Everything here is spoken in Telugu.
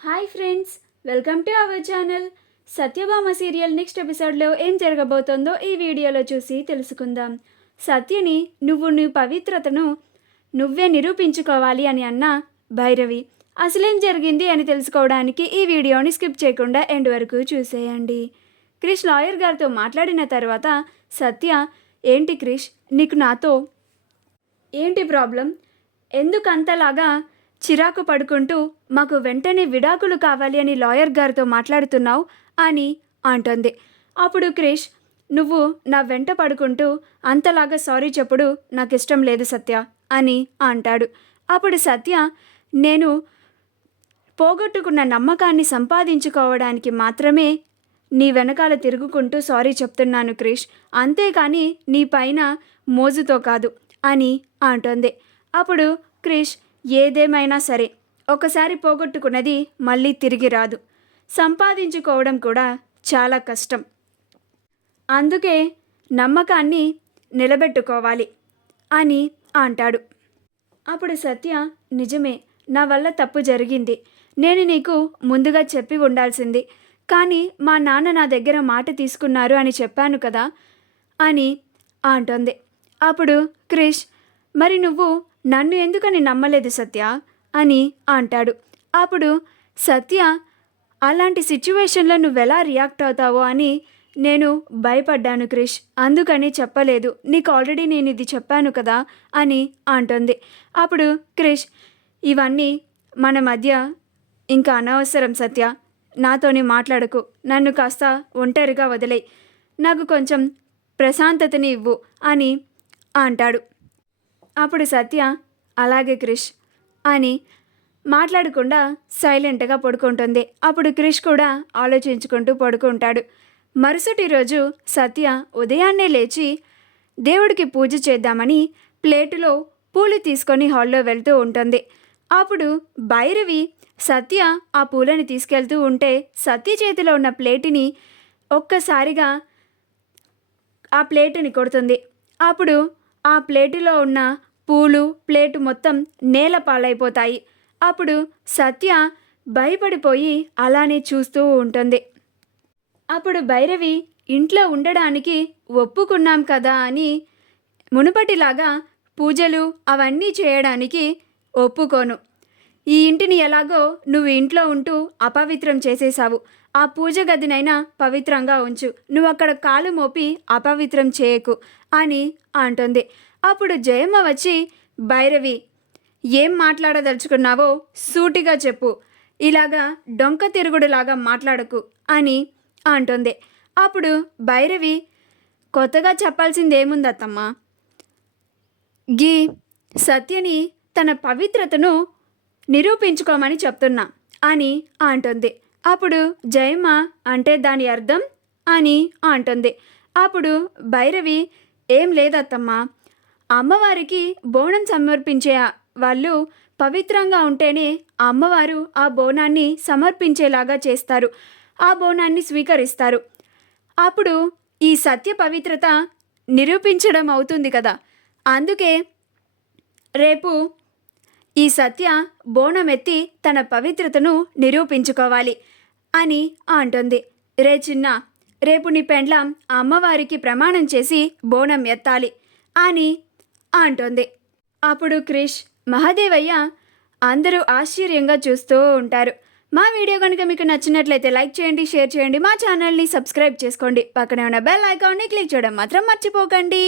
Hi friends, welcome to our channel. Satyabhama serial next ఎపిసోడ్లో ఏం జరగబోతోందో ఈ వీడియోలో చూసి తెలుసుకుందాం. సత్యని నీ పవిత్రతను నువ్వే నిరూపించుకోవాలి అని అన్న భైరవి. అసలేం జరిగింది అని తెలుసుకోవడానికి ఈ వీడియోని స్కిప్ చేయకుండా ఎండ్ వరకు చూసేయండి. క్రిష్ లాయర్ గారితో మాట్లాడిన తర్వాత సత్య, ఏంటి క్రిష్, నీకు నాతో ఏంటి ప్రాబ్లం? ఎందుకంతలాగా చిరాకు పడుకుంటూ మాకు వెంటనే విడాకులు కావాలి అని లాయర్ గారితో మాట్లాడుతున్నావు అని అంటుంది. అప్పుడు క్రిష్, నువ్వు నా వెంట పడుకుంటూ అంతలాగా సారీ చెప్పుడు నాకు ఇష్టం లేదు సత్య అని అంటాడు. అప్పుడు సత్య, నేను పోగొట్టుకున్న నమ్మకాన్ని సంపాదించుకోవడానికి మాత్రమే నీ వెనకాల తిరుగుకుంటూ సారీ చెప్తున్నాను క్రిష్, అంతేకాని నీ పైన మోజుతో కాదు అని అంటుంది. అప్పుడు క్రిష్, ఏదేమైనా సరే ఒకసారి పోగొట్టుకున్నది మళ్ళీ తిరిగి రాదు, సంపాదించుకోవడం కూడా చాలా కష్టం, అందుకే నమ్మకాన్ని నిలబెట్టుకోవాలి అని అంటాడు. అప్పుడు సత్య, నిజమే, నా వల్ల తప్పు జరిగింది, నేను నీకు ముందుగా చెప్పి ఉండాల్సింది, కానీ మా నాన్న నా దగ్గర మాట తీసుకున్నారు అని చెప్పాను కదా అని అంటుంది. అప్పుడు క్రిష్, మరి నువ్వు నన్ను ఎందుకని నమ్మలేదు సత్య అని అంటాడు. అప్పుడు సత్య, అలాంటి సిచ్యువేషన్లో నువ్వెలా రియాక్ట్ అవుతావో అని నేను భయపడ్డాను క్రిష్, అందుకని చెప్పలేదు, నీకు ఆల్రెడీ నేను ఇది చెప్పాను కదా అని అంటుంది. అప్పుడు క్రిష్, ఇవన్నీ మన మధ్య ఇంకా అనవసరం సత్య, నాతోని మాట్లాడకు, నన్ను కాస్త ఒంటరిగా వదిలేయి, నాకు కొంచెం ప్రశాంతతని ఇవ్వు అని అంటాడు. అప్పుడు సత్య, అలాగే క్రిష్ అని మాట్లాడకుండా సైలెంట్గా పడుకుంటుంది. అప్పుడు క్రిష్ కూడా ఆలోచించుకుంటూ పడుకుంటాడు. మరుసటి రోజు సత్య ఉదయాన్నే లేచి దేవుడికి పూజ చేద్దామని ప్లేటులో పూలు తీసుకొని హాల్లో వెళ్తూ ఉంటుంది. అప్పుడు భైరవి సత్య ఆ పూలని తీసుకెళ్తూ ఉంటే సత్య చేతిలో ఉన్న ప్లేటుని ఒక్కసారిగా ఆ ప్లేటుని కొడుతుంది. అప్పుడు ఆ ప్లేటులో ఉన్న పూలు ప్లేటు మొత్తం నేల పాలైపోతాయి. అప్పుడు సత్య భయపడిపోయి అలానే చూస్తూ ఉంటుంది. అప్పుడు భైరవి, ఇంట్లో ఉండడానికి ఒప్పుకున్నాం కదా అని మునుపటిలాగా పూజలు అవన్నీ చేయడానికి ఒప్పుకోను, ఈ ఇంటిని ఎలాగో నువ్వు ఇంట్లో ఉంటూ అపవిత్రం చేసేసావు, ఆ పూజ గదినైనా పవిత్రంగా ఉంచు, నువ్వు అక్కడ కాలు మోపి అపవిత్రం చేయకు అని అంటుంది. అప్పుడు జయమ్మ వచ్చి, భైరవి, ఏం మాట్లాడదలుచుకున్నావో సూటిగా చెప్పు, ఇలాగా డొంక తిరుగుడులాగా మాట్లాడకు అని అంటుంది. అప్పుడు భైరవి, కొత్తగా చెప్పాల్సింది ఏముందత్తమ్మా, గీ సత్యని తన పవిత్రతను నిరూపించుకోమని చెప్తున్నా అని అంటుంది. అప్పుడు జయమ్మ, అంటే దాని అర్థం అని అంటుంది. అప్పుడు భైరవి, ఏం లేదత్తమ్మా, అమ్మవారికి బోనం సమర్పించే వాళ్ళు పవిత్రంగా ఉంటేనే అమ్మవారు ఆ బోనాన్ని సమర్పించేలాగా చేస్తారు, ఆ బోనాన్ని స్వీకరిస్తారు, అప్పుడు ఈ సత్య పవిత్రత నిరూపించడం అవుతుంది కదా, అందుకే రేపు ఈ సత్య బోనం ఎత్తి తన పవిత్రతను నిరూపించుకోవాలి అని అంటుంది. రే చిన్న, రేపు నీ పెండ్లాం అమ్మవారికి ప్రమాణం చేసి బోనం ఎత్తాలి అని అంటుంది. అప్పుడు క్రిష్, మహాదేవయ్య అందరూ ఆశ్చర్యంగా చూస్తూ ఉంటారు. మా వీడియో కనుక మీకు నచ్చినట్లయితే లైక్ చేయండి, షేర్ చేయండి, మా ఛానల్ని సబ్స్క్రైబ్ చేసుకోండి, పక్కనే ఉన్న బెల్ ఐకాన్ని క్లిక్ చేయడం మాత్రం మర్చిపోకండి.